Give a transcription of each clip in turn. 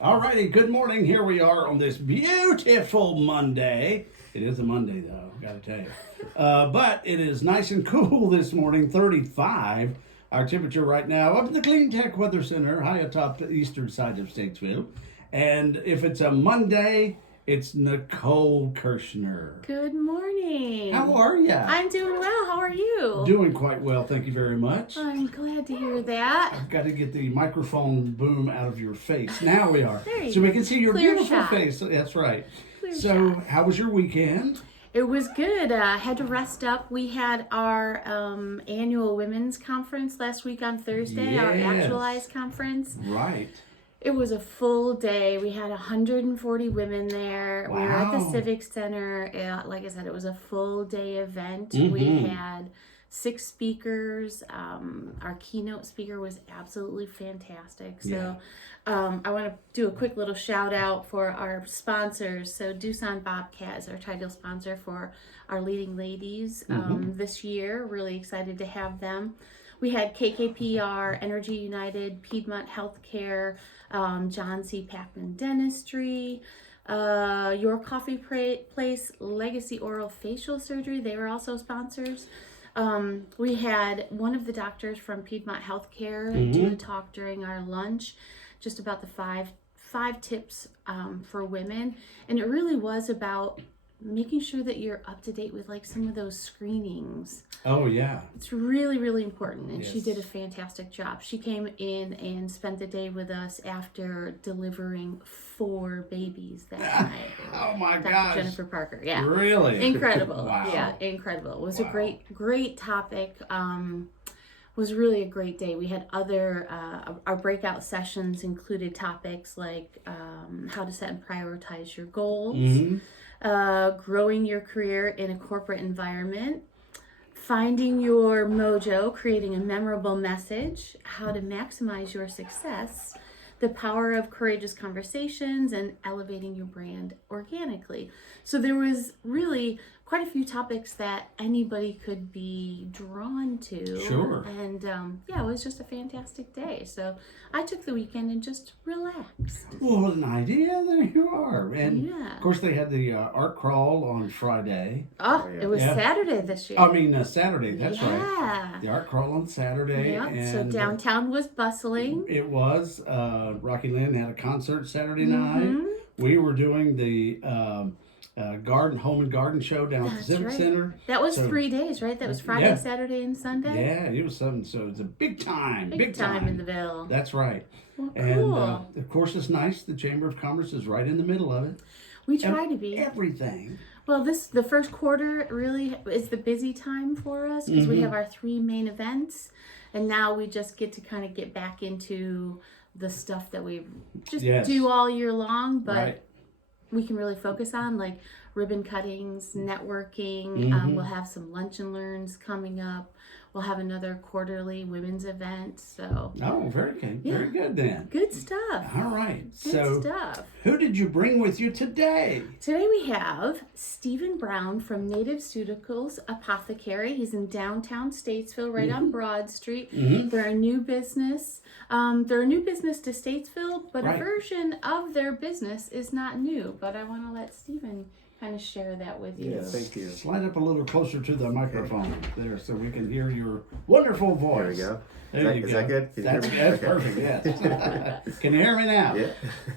All righty, good morning. Here we are on this beautiful Monday. It is a Monday, though, got to tell you. But it is nice and cool this morning, 35. Our temperature right now up at the Clean Tech Weather Center, high atop the eastern side of Statesville. And if it's a Monday, it's Nicole Kirshner. Good morning. How are you? I'm doing well. How are you? Doing quite well, thank you very much. I'm glad to hear that. I've got to get the microphone boom out of your face. Now we are. There you So we go. can see your Clear beautiful shot. face. That's right. Clear So, shot. how was your weekend? It was good. Had to rest up. We had our annual women's conference last week on Thursday, our Yes. Actualize conference. Right. It was a full day. We had 140 women there. We were at the Wow. Civic Center. Like I said, it was a full day event. Mhm. We had 6 speakers. Our keynote speaker was absolutely fantastic. So I want to do a quick little shout out for our sponsors. So Doosan Bobcat is our title sponsor for our leading ladies this year. Really excited to have them. We had KKPR, Energy United, Piedmont Healthcare, John C. Packman Dentistry, Your Coffee Place, Legacy Oral Facial Surgery. They were also sponsors. We had one of the doctors from Piedmont Healthcare do a talk during our lunch, just about the five tips for women, and it really was about making sure that you're up to date with like some of those screenings. Oh, yeah. It's really, really important, and she Yes. did a fantastic job. She came in and spent the day with us after delivering 4 babies that night. Oh, my Dr. gosh. Jennifer Parker, yeah. Really? Incredible. Wow. Yeah, incredible. It was Wow. a great topic. Was really a great day. We had other, our breakout sessions included topics like how to set and prioritize your goals, growing your career in a corporate environment, finding your mojo, creating a memorable message, how to maximize your success, the power of courageous conversations, and elevating your brand organically. So there was really quite a few topics that anybody could be drawn to. Sure. And yeah, it was just a fantastic day. So I took the weekend and just relaxed. Well, an idea. There you are. And, Yeah. of course, they had the art crawl on Friday. Oh, yeah. it was Yeah. Saturday this year. I mean, Saturday. That's right. Yeah. The art crawl on Saturday. Yeah, And so downtown was bustling. It was. Rocky Lynn had a concert Saturday Mm-hmm. night. We were doing the home and garden show down at the That's Civic right. Center. That was So- 3 days, right? That was Friday, Yeah. Saturday, and Sunday. Yeah, it was something. So it's a big time. Big time in the Ville. That's right. Well, And cool. of course, it's nice. The Chamber of Commerce is right in the middle of it. We try to be. Everything. Well, the first quarter really is the busy time for us because we have our 3 main events, and now we just get to kind of get back into the stuff that we just Yes. do all year long, but Right. we can really focus on, like ribbon cuttings, networking. We'll have some lunch and learns coming up. We'll have another quarterly women's event. So Oh, very good. Yeah. Very good then. good stuff. All right. Good So, stuff. who did you bring with you today? Today we have Stephen Brown from Native Ceuticals Apothecary. He's in downtown Statesville, right on Broad Street. They're a new business. They're a new business to Statesville, but Right. a version of their business is not new. But I want to let Stephen kind of share that with you. Yeah, thank you. Slide up a little closer to the microphone there so we can hear your wonderful voice. There we go. There Is that good? Can you That's, hear me? that's Okay. perfect, yes. Can you hear me now? Yeah.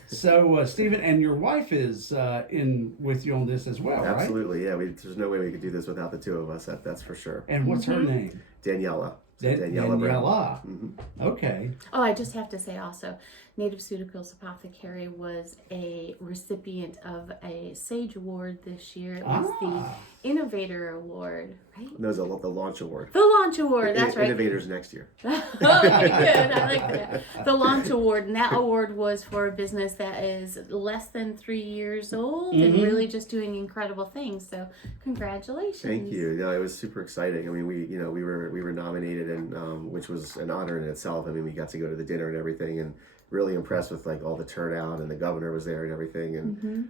So, Stephen, and your wife is in with you on this as well, right? Absolutely. Yeah. There's no way we could do this without the 2 of us. That's for sure. And what's her name? Daniela. So Daniela Brown. Daniela. Mhm. Okay. Oh, I just have to say also, Native Ceuticals Apothecary was a recipient of a SAGE Award this year. It was Ah. the Innovator Award, right? No, it's the Launch Award. The Launch Award, that's right. Innovators next year. Okay, good. I like that. The Launch Award, and that award was for a business that is less than 3 years old and really just doing incredible things. So, congratulations. Thank you. No, it was super exciting. I mean, we were nominated, and which was an honor in itself. I mean, we got to go to the dinner and everything, and really impressed with like all the turnout, and the governor was there and everything, and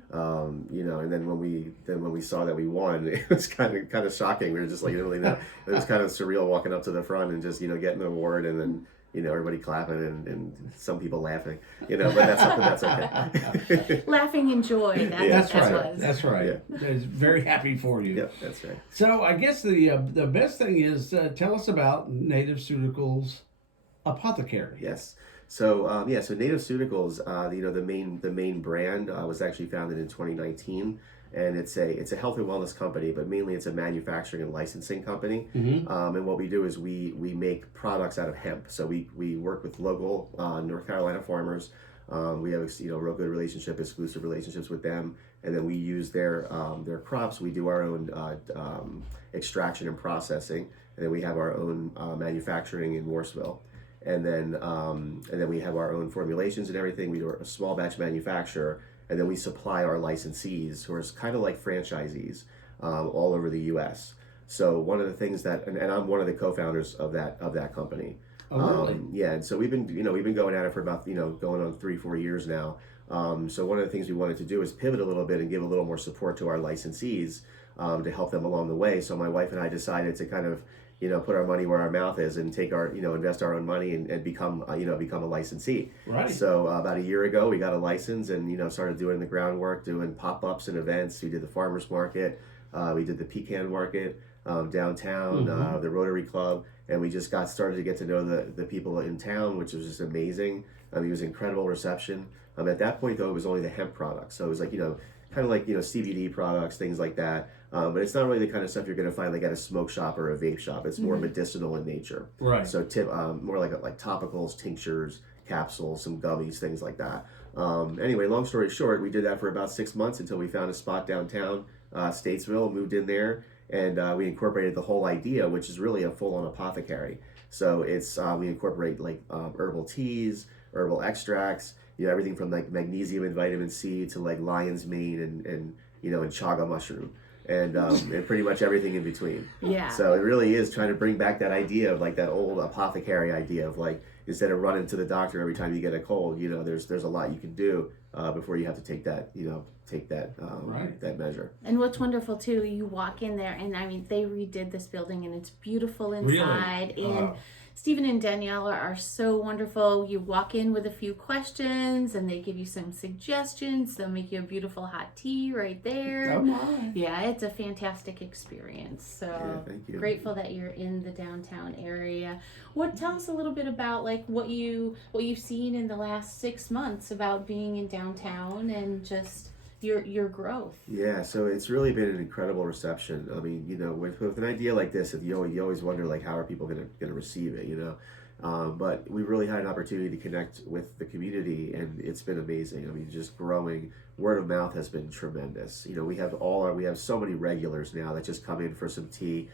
you know, and then when we saw that we won, it was kind of shocking. We were just like, you really know, it was kind of surreal walking up to the front and just, you know, getting the award, and then, you know, everybody clapping and some people laughing, you know, but that's okay. Laughing in joy. That's right. Was. That's right. Yeah. It's very happy for you. Yep, that's right. So I guess the best thing is tell us about Native Ceuticals Apothecary. Yes. So yeah, so Native Ceuticals, you know, the main brand was actually founded in 2019, and it's a health and wellness company, but mainly it's a manufacturing and licensing company. And what we do is we make products out of hemp. So we work with local North Carolina farmers. We have, you know, real good exclusive relationships with them, and then we use their crops. We do our own extraction and processing, and then we have our own manufacturing in Mooresville. And then we have our own formulations and everything. We do a small batch manufacturer, and then we supply our licensees, who are kind of like franchisees, all over the U.S. So one of the things that, and I'm one of the co-founders of that company. Oh, really? Yeah, and so we've been going at it for about, you know, going on 3-4 years now. So one of the things we wanted to do is pivot a little bit and give a little more support to our licensees, to help them along the way. So my wife and I decided to kind of, you know, put our money where our mouth is and take our, you know, invest our own money and become a licensee. Right. So about a year ago, we got a license and, you know, started doing the groundwork, doing pop-ups and events. We did the farmers market, we did the pecan market downtown, the Rotary Club, and we just started to get to know the people in town, which was just amazing. It was incredible reception. At that point, though, it was only the hemp products, so it was like, you know, kind of like, you know, CBD products, things like that. But it's not really the kind of stuff you're going to find like at a smoke shop or a vape shop. It's more medicinal in nature. Right. So more like topicals, tinctures, capsules, some gummies, things like that. Anyway, long story short, we did that for about 6 months until we found a spot downtown, Statesville, moved in there, and we incorporated the whole idea, which is really a full-on apothecary. So it's we incorporate like herbal teas, herbal extracts, you know, everything from like magnesium and vitamin C to like lion's mane and you know, and chaga mushroom. And pretty much everything in between. Yeah. So it really is trying to bring back that idea of like that old apothecary idea of like, instead of running to the doctor every time you get a cold, you know, there's a lot you can do before you have to take that that measure. And what's wonderful too, you walk in there, and I mean, they redid this building, and it's beautiful inside. Really? And Stephen and Danielle are so wonderful. You walk in with a few questions, and they give you some suggestions. They'll make you a beautiful hot tea right there. Oh my. Yeah, it's a fantastic experience. So Yeah, thank you. grateful that you're in the downtown area. Tell us a little bit about like what you've seen in the last 6 months about being in downtown and just your growth. Yeah, so it's really been an incredible reception. I mean, you know, with an idea like this, you always wonder like, how are people gonna receive it, you know? But we really had an opportunity to connect with the community, and it's been amazing. I mean, just growing. Word of mouth has been tremendous. You know, we have so many regulars now that just come in for some tea.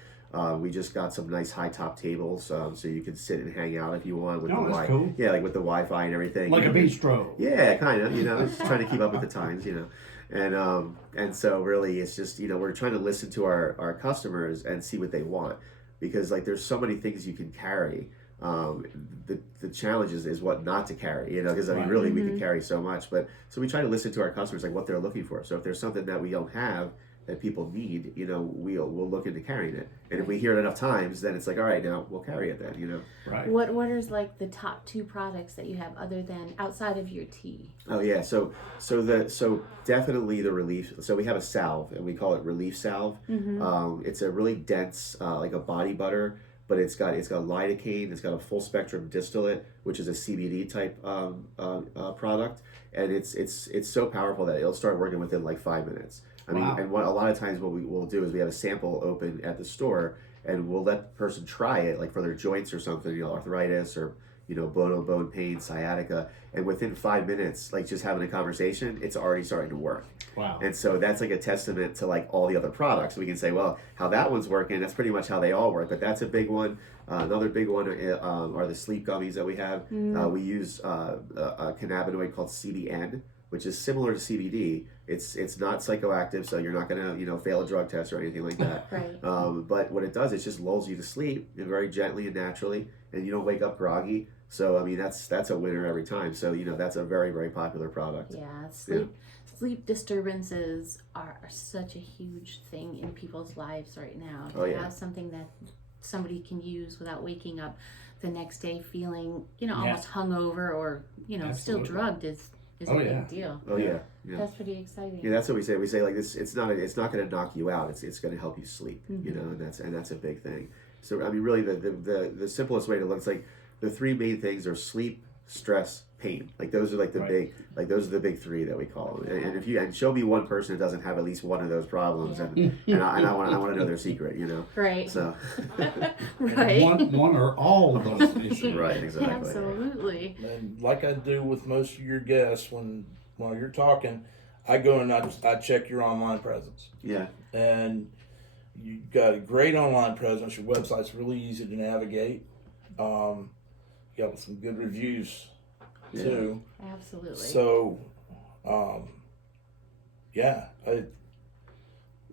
We just got some nice high top tables, so you can sit and hang out if you want with that's cool. Yeah, like with the Wi-Fi and everything. Like a bistro. Yeah, kind of. You know, just trying to keep up with the times. You know. And so really it's just, you know, we're trying to listen to our customers and see what they want, because like there's so many things you can carry. The challenge is what not to carry, you know, because I mean, really we can carry so much, but so we try to listen to our customers, like what they're looking for. So if there's something that we don't have that people need, you know, we'll look into carrying it. And if we hear it enough times, then it's like, all right, now we'll carry it then, you know. Right. What is like the top 2 products that you have other than outside of your tea? Oh yeah, so definitely the relief. So we have a salve, and we call it Relief Salve. It's a really dense, like a body butter, but it's got lidocaine. It's got a full spectrum distillate, which is a CBD type product, and it's so powerful that it'll start working within like 5 minutes. I mean, and a lot of times what we will do is we have a sample open at the store, and we'll let the person try it, like for their joints or something, you know, arthritis or, you know, bone pain, sciatica, and within 5 minutes, like just having a conversation, it's already starting to work. Wow. And so that's like a testament to like all the other products. We can say, well, how that one's working, that's pretty much how they all work, but that's a big one. Another big one are the sleep gummies that we have. We use a cannabinoid called CBN, which is similar to CBD. It's not psychoactive, so you're not gonna fail a drug test or anything like that. Right. But what it does, it just lulls you to sleep very gently and naturally, and you don't wake up groggy. So I mean that's a winner every time. So that's a very, very popular product. Yeah, sleep disturbances are such a huge thing in people's lives right now. To have something that somebody can use without waking up the next day feeling, almost hungover or, still drugged is a big deal. Oh yeah. That's pretty exciting. Yeah, that's what we say. We say like this. It's not going to knock you out. It's going to help you sleep. And that's a big thing. So I mean, really, the simplest way to look, it's like the three main things are sleep, stress, pain. Like those are like the big three that we call them. And if you show me one person that doesn't have at least one of those problems, and I want to know their secret. Right. So. Right. One or all of those issues. Right. Exactly. Absolutely. And like I do with most of your guests, while you're talking, I go and I check your online presence. Yeah. And you got a great online presence. Your website's really easy to navigate. You got some good reviews too. Absolutely. So, it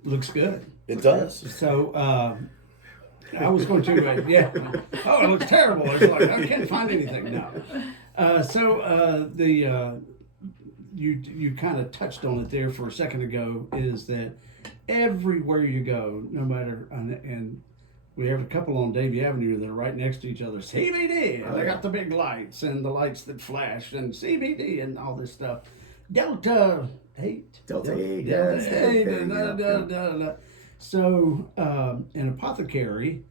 Looks good. does. So I was going to oh, it looks terrible. It's like I can't find anything now. You kind of touched on it there for a second ago, is that everywhere you go, no matter, and we have a couple on Davie Avenue that are right next to each other, CBD, and they got the big lights and the lights that flash, and CBD and all this stuff. Delta 8. Delta 8, Delta 8. So, in Apothecary,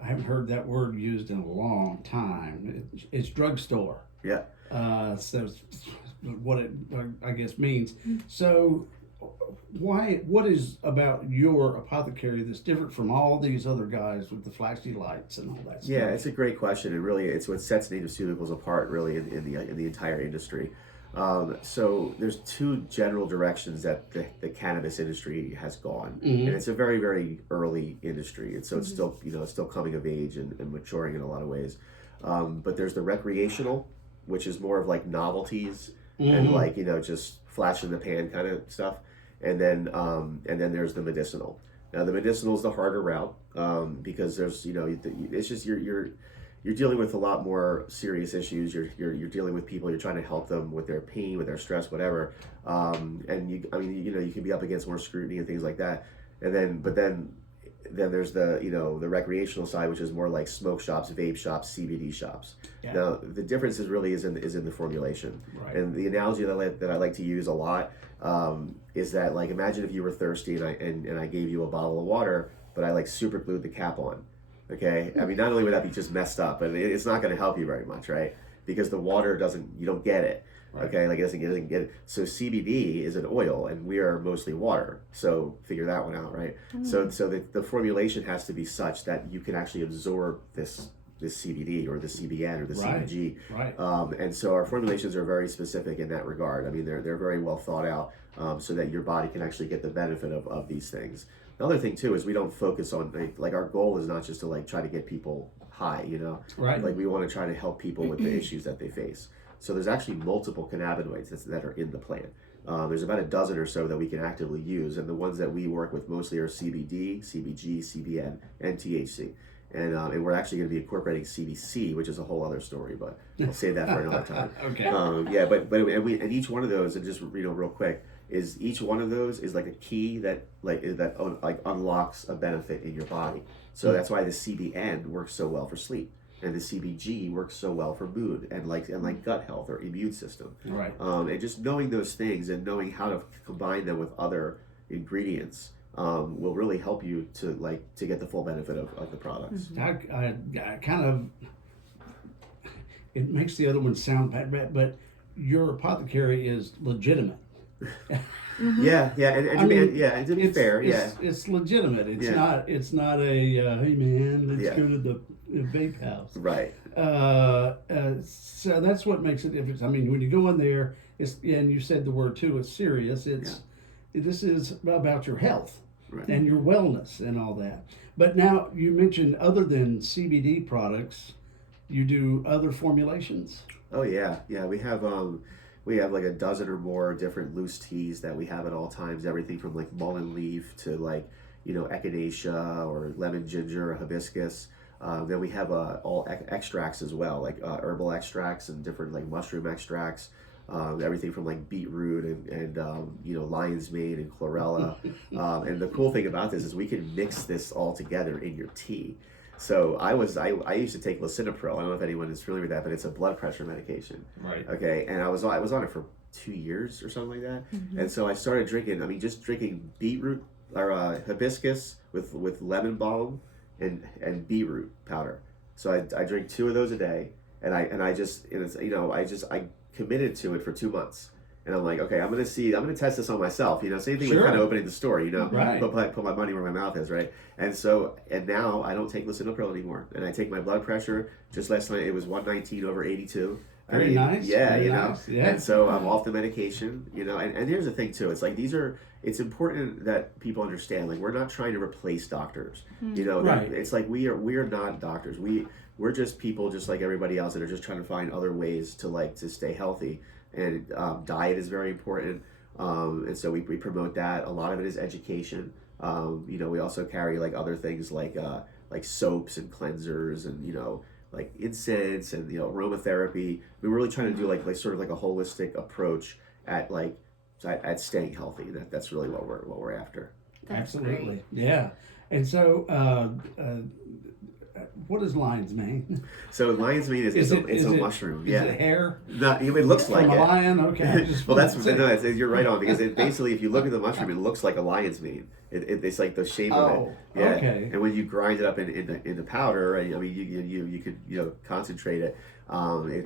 I haven't heard that word used in a long time. It's drugstore. Yeah. So what it, I guess, means. So what is about your Apothecary that's different from all these other guys with the flashy lights and all that stuff? Yeah, it's a great question, and really it's what sets Native Ceuticals apart really in the entire industry. So there's two general directions that the cannabis industry has gone, and it's a very, very early industry, and so it's still it's still coming of age and maturing in a lot of ways. But there's the recreational, which is more of like novelties and like just flash in the pan kind of stuff, and then there's the medicinal. Now the medicinal is the harder route because there's it's just you're dealing with a lot more serious issues. You're dealing with people. You're trying to help them with their pain, with their stress, whatever. And you can be up against more scrutiny and things like that. And then there's the the recreational side, which is more like smoke shops, vape shops, CBD shops. Yeah. Now the difference is in the formulation. Right. And the analogy that I like to use a lot is that, like, imagine if you were thirsty and I gave you a bottle of water, but I like super glued the cap on. Okay, I mean, not only would that be just messed up, but it's not going to help you very much, right? Because the water you don't get it. Right. Okay, like it doesn't get it. So CBD is an oil, and we are mostly water. So figure that one out, right? So the formulation has to be such that you can actually absorb this CBD or the CBN or the CBG. Right. And so our formulations are very specific in that regard. I mean, they're very well thought out, so that your body can actually get the benefit of these things. The other thing too is we don't focus on like our goal is not just to like try to get people high, Right. Like we want to try to help people with the issues that they face. So there's actually multiple cannabinoids that are in the plant. There's about a dozen or so that we can actively use, and the ones that we work with mostly are CBD, CBG, CBN, and THC. And we're actually going to be incorporating CBC, which is a whole other story, but I'll save that for another time. Okay. And each one of those, and just real quick, is each one of those is like a key that unlocks a benefit in your body. So that's why the CBN works so well for sleep, and the CBG works so well for mood and like gut health or immune system. Right. And just knowing those things and knowing how to combine them with other ingredients will really help you to get the full benefit of the products. I kind of, it makes the other one sound bad, but your Apothecary is legitimate. Yeah, and to be fair, it's legitimate. It's not a hey man, let's go to the vape house. Right. So that's what makes it different. I mean, when you go in there, and you said the word too. It's serious. This is about your health. Right. And your wellness and all that. But now you mentioned, other than CBD products, you do other formulations. Oh yeah. We have we have like a dozen or more different loose teas that we have at all times. Everything from like mullein leaf to like echinacea or lemon ginger or hibiscus. Then we have all extracts as well, like herbal extracts and different like mushroom extracts. Everything from like beetroot and lion's mane and chlorella. And the cool thing about this is we can mix this all together in your tea. So I used to take lisinopril. I don't know if anyone is familiar with that, but it's a blood pressure medication. Right. Okay, and I was on it for 2 years or something like that. And so I started drinking. I mean, just drinking beetroot or hibiscus with lemon balm and beetroot powder. So I drink 2 of those a day, and I committed to it for 2 months. And I'm like, okay, I'm gonna test this on myself. Same thing with kind of opening the store. Right. Put my money where my mouth is, right? And now I don't take lisinopril anymore, and I take my blood pressure. Just last night it was 119/82. Very nice. Yeah, Very nice. Yeah. And so I'm off the medication. And here's the thing too. It's like it's important that people understand. Like, we're not trying to replace doctors. Right. It's like we are not doctors. We're just people, just like everybody else, that are just trying to find other ways to stay healthy. And diet is very important, and so we promote that. A lot of it is education. We also carry like other things like soaps and cleansers and like incense and aromatherapy. We're really trying to do like sort of like a holistic approach at staying healthy. That's really what we're after. That's Absolutely. great. Yeah. And so, what is lion's mane? So lion's mane is a mushroom. Is it hair? No, it looks like From a it. lion? Okay. Well, you're right on, because basically, if you look at the mushroom, it looks like a lion's mane. It's like the shape of it. Yeah. Okay. And when you grind it up into powder, I mean, you could concentrate it.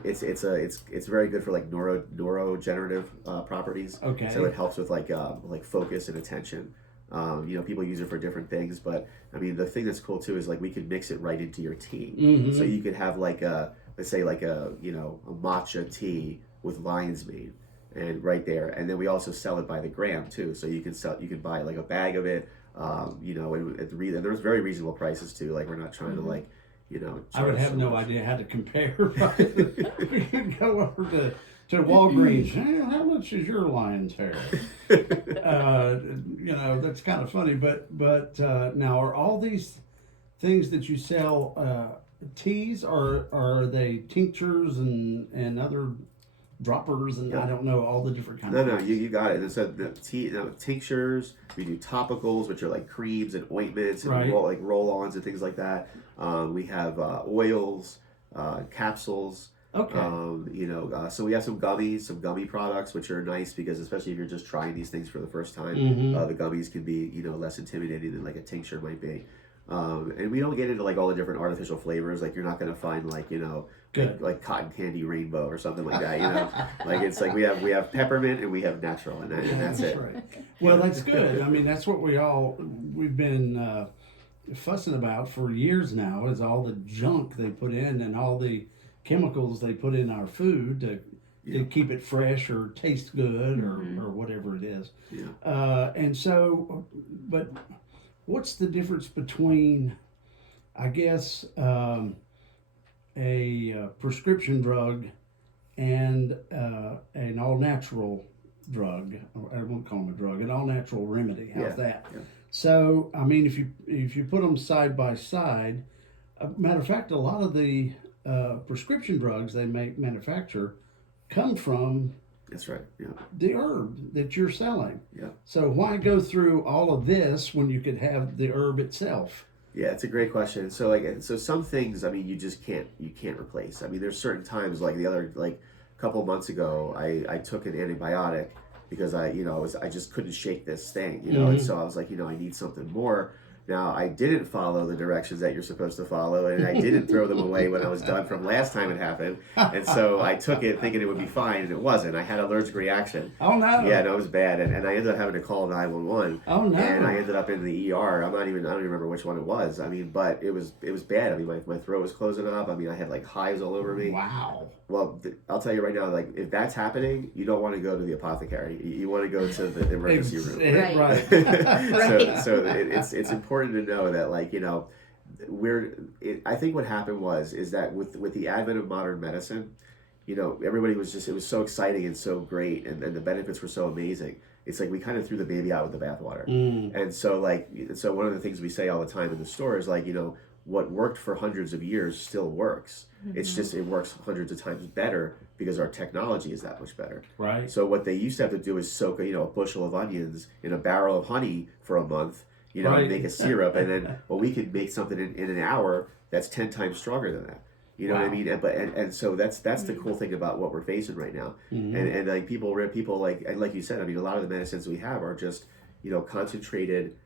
It's very good for like neurodegenerative properties. Okay. So it helps with like focus and attention. People use it for different things, but I mean, the thing that's cool too is like we can mix it right into your tea. Mm-hmm. So you could have like let's say like a matcha tea with lion's mane, and right there, and then we also sell it by the gram too. So you can buy like a bag of it, and there's very reasonable prices too. Like, we're not trying to like, I would have no idea how to compare. We could go over to Walgreens. Hey, how much is your lion's hair? That's kind of funny. But now, are all these things that you sell teas, or are they tinctures and other droppers, and I don't know, all the different kinds? No, you got it. So the tinctures. We do topicals, which are like creams and ointments and Right. roll-ons and things like that. We have oils, capsules. Okay. So we have some gummy products, which are nice because, especially if you're just trying these things for the first time, Mm-hmm. the gummies can be less intimidating than like a tincture might be. And we don't get into like all the different artificial flavors. Like, you're not going to find like Good. like cotton candy rainbow or something like that. Like, it's like we have peppermint and we have natural, and that's it. Right. Well, that's good. I mean, that's what we've been fussing about for years now, is all the junk they put in and all the chemicals they put in our food to keep it fresh or taste good or whatever it is. Yeah. And so, but what's the difference between, I guess, a prescription drug and an all-natural drug? I won't call them a drug, an all-natural remedy. How's that? Yeah. So, I mean, if you put them side by side, matter of fact, a lot of the prescription drugs they manufacture come from That's right. Yeah. the herb that you're selling. Yeah. So why go through all of this when you could have the herb itself? Yeah, it's a great question. So some things, I mean, you can't replace. I mean, there's certain times, like a couple months ago, I took an antibiotic because I just couldn't shake this thing, and so I was like, I need something more. Now, I didn't follow the directions that you're supposed to follow, and I didn't throw them away when I was done from last time it happened. And so I took it thinking it would be fine, and it wasn't. I had an allergic reaction. Oh, no. Yeah, no, it was bad, and I ended up having to call 911. Oh, no. And I ended up in the ER. I don't even remember which one it was. I mean, but it was bad. I mean, my throat was closing up. I mean, I had like hives all over me. Wow. Well, I'll tell you right now, like, if that's happening, you don't want to go to the apothecary. You want to go to the emergency room. Right. So it's important to know that, like, I think what happened is that with the advent of modern medicine, you know, everybody was just, it was so exciting and so great, and the benefits were so amazing. It's like we kind of threw the baby out with the bathwater. And so so one of the things we say all the time in the store is like, you know, what worked for hundreds of years still works. It's just, it works hundreds of times better because our technology is that much better. Right. So what they used to have to do is soak, you know, a bushel of onions in a barrel of honey for a month, you know, and make a syrup, and then, well, we could make something in an hour that's 10 times stronger than that. You know what I mean? And so that's the cool thing about what we're facing right now. And like people like, and like you said, I mean, a lot of the medicines we have are just, you know, concentrated,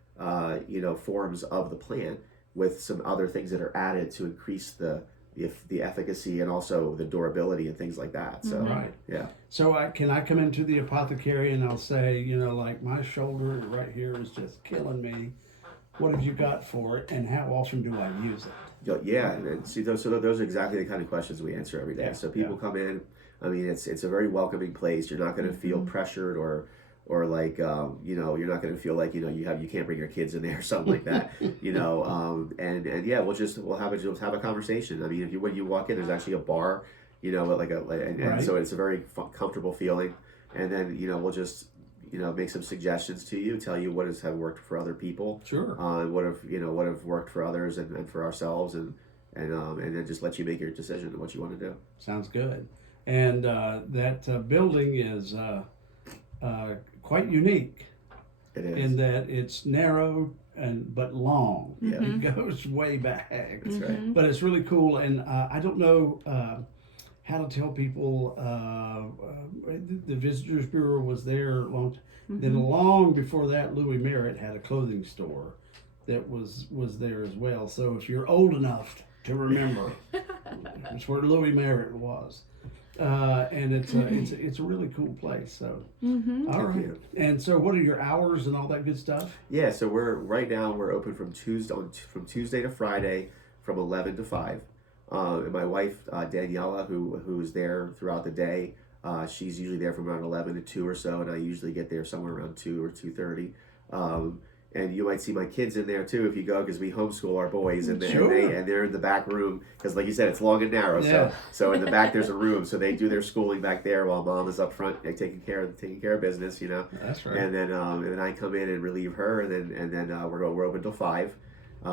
you know, forms of the plant with some other things that are added to increase the efficacy and also the durability and things like that. So yeah. So can I come into the apothecary and I'll say, you know, like my shoulder right here is just killing me. What have you got for it, and how often do I use it? Yeah, and see, those are exactly the kind of questions we answer every day. So people come in. I mean, it's a very welcoming place. You're not going to feel pressured or like you know, you're not going to feel like, you know, you can't bring your kids in there or something like that. You know, and yeah, we'll have a conversation. I mean, when you walk in, there's actually a bar. You know, and so it's a very comfortable feeling. And then, you know, we'll just, you know, make some suggestions to you, tell you what have worked for other people, what have worked for others and for ourselves, and then just let you make your decision on what you want to do. Sounds good. And that building is quite unique. It is. In that it's narrow but long. Yeah. It goes way back. That's right. But it's really cool, and I don't know how to tell people. The Visitors Bureau was there long. Then long before that, Louis Merritt had a clothing store that was there as well. So if you're old enough to remember, it's where Louis Merritt was. And it's a really cool place. So all right. And so what are your hours and all that good stuff? Yeah, so we're open from Tuesday to Friday from 11 to 5. And my wife Daniela, who's there throughout the day, she's usually there from around 11 to 2 or so, and I usually get there somewhere around 2 or 2:30. And you might see my kids in there too if you go, because we homeschool our boys, and they're in the back room, because like you said, it's long and narrow. So in the back there's a room, so they do their schooling back there while mom is up front, like, taking care of business, you know. That's right. And then I come in and relieve her, and then we're open till 5.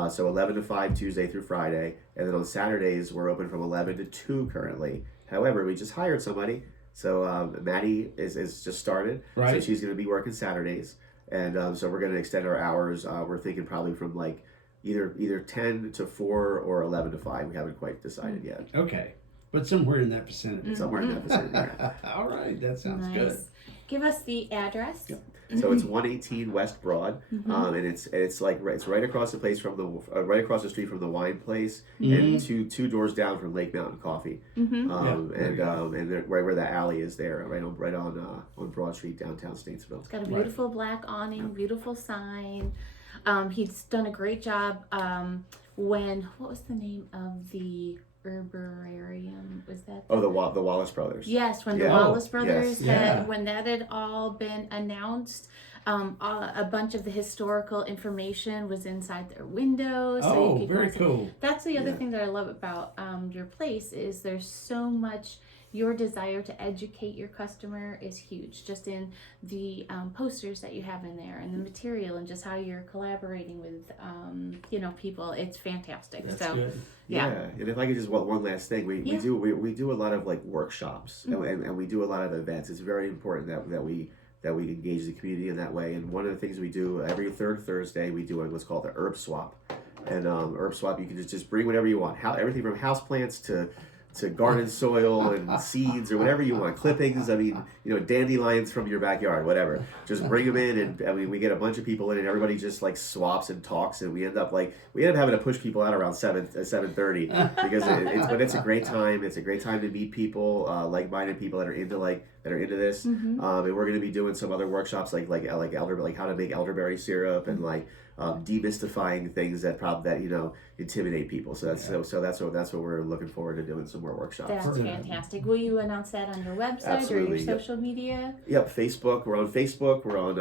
So 11 to 5 Tuesday through Friday, and then on Saturdays we're open from 11 to 2 currently. However, we just hired somebody, so Maddie is just started, so she's going to be working Saturdays. And so we're going to extend our hours. We're thinking probably from like either 10 to 4 or 11 to 5. We haven't quite decided yet. Okay. But somewhere in that vicinity. Somewhere in that vicinity. All right. That sounds good. Give us the address. Yep. So it's 118 West Broad, and it's right across the place from right across the street from the wine place, and two doors down from Lake Mountain Coffee, and right where that alley is there, right on Broad Street, downtown Statesville. It's got a beautiful black awning, beautiful sign. He's done a great job. What was the name of the herbararium? Was that the Wallace Brothers? Yes, when the Wallace Brothers when that had all been announced, a bunch of the historical information was inside their windows. So you could very cool. That's the other thing that I love about your place is there's so much. Your desire to educate your customer is huge, just in the posters that you have in there and the material and just how you're collaborating with people. It's fantastic. That's so good. Yeah, and if I could just one last thing, we do a lot of like workshops, and we do a lot of events. It's very important that we engage the community in that way. And one of the things we do every third Thursday, we do what's called the herb swap. And herb swap, you can just bring whatever you want, everything from houseplants to garden soil and seeds or whatever you want, clippings. I mean, dandelions from your backyard, whatever. Just bring them in, and I mean, we get a bunch of people in, and everybody just like swaps and talks, and we end up having to push people out around 7:30 because it's a great time. It's a great time to meet people, like-minded people that are into this. And we're going to be doing some other workshops like how to make elderberry syrup, and demystifying things that intimidate people. So that's that's what we're looking forward to doing, some more workshops. That's fantastic. Will you announce that on your website Absolutely, or your social media? Yep, Facebook. We're on Facebook. We're on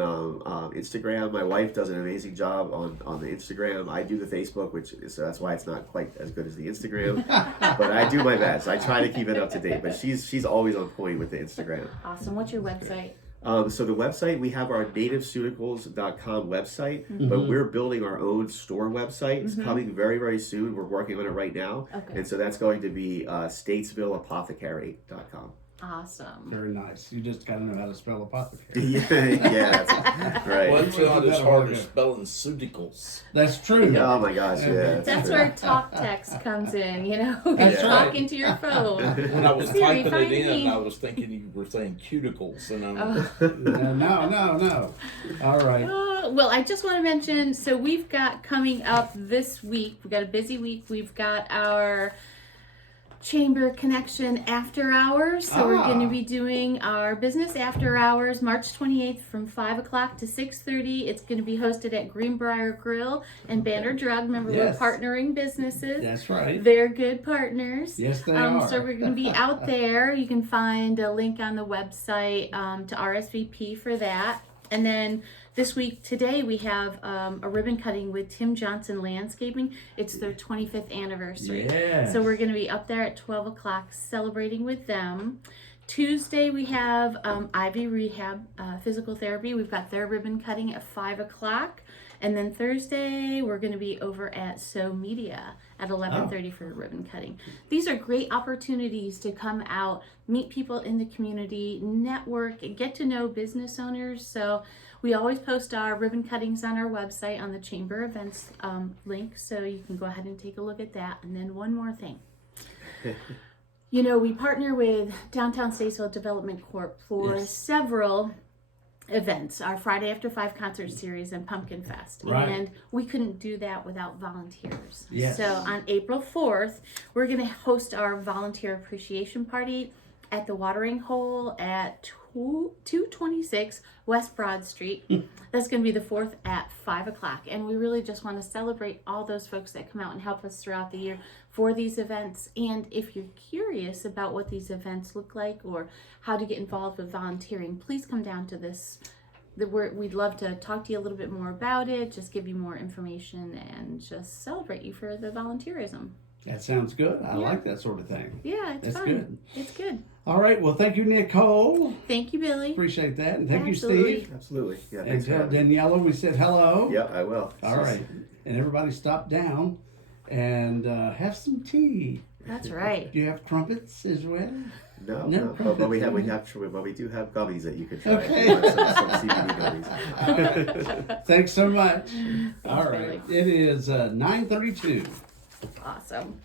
Instagram. My wife does an amazing job on the Instagram. I do the Facebook, so that's why it's not quite as good as the Instagram. But I do my best. I try to keep it up to date. But she's always on point with the Instagram. Awesome. What's your website? So the website, we have our nativeceuticals.com website, but we're building our own store website. It's coming very, very soon. We're working on it right now. Okay. And so that's going to be statesvilleapothecary.com. Awesome. Very nice. You just gotta know how to spell apothecary. yeah, that's right. Well, it's not as hard as spelling Ceuticals. That's true. Oh my gosh, yeah. That's true. where talk text comes in, You're That's right. talking to your phone. When I was Siri, typing find it in, me. I was thinking you were saying cuticles, and I'm No. All right. Well, I just want to mention, so we've got coming up this week, we've got a busy week. We've got our Chamber Connection after hours. So we're going to be doing our business after hours March 28th from 5 o'clock to 6:30. It's going to be hosted at Greenbrier Grill and Banner Drug. Remember, Yes. we're partnering businesses. That's right. They're good partners. Yes, they are. So we're going to be out there. You can find a link on the website to RSVP for that. And then this week, today, we have a ribbon cutting with Tim Johnson Landscaping. It's their 25th anniversary. Yes. So we're going to be up there at 12 o'clock celebrating with them. Tuesday, we have Ivy Rehab Physical Therapy. We've got their ribbon cutting at 5 o'clock. And then Thursday, we're going to be over at So Media at 11:30 for a ribbon cutting. These are great opportunities to come out, meet people in the community, network, get to know business owners. So we always post our ribbon cuttings on our website on the Chamber Events link. So you can go ahead and take a look at that. And then one more thing. We partner with Downtown Statesville Development Corp for several events, our Friday After 5 concert series and Pumpkin Fest. Right. And we couldn't do that without volunteers. Yes. So on April 4th, we're going to host our volunteer appreciation party at the Watering Hole at 226 West Broad Street. That's going to be the 4th at 5 o'clock. And we really just want to celebrate all those folks that come out and help us throughout the year for these events. And if you're curious about what these events look like or how to get involved with volunteering, please come down to this. We'd love to talk to you a little bit more about it, just give you more information and just celebrate you for the volunteerism. That sounds good. I like that sort of thing. Yeah, it's That's fun. good. It's good. All right. Well, thank you, Nicole. Thank you, Billy. Appreciate that. And thank Absolutely. you, Steve. Absolutely. Yeah, And thanks for tell having me. Daniela we said hello. Yeah, I will. All right. And everybody stop down and have some tea. That's right. Do you have crumpets as well? No. But we do have gummies that you can try. Okay. Some CBD gummies. Thanks so much. All Thanks, right. It is 9:32. Awesome.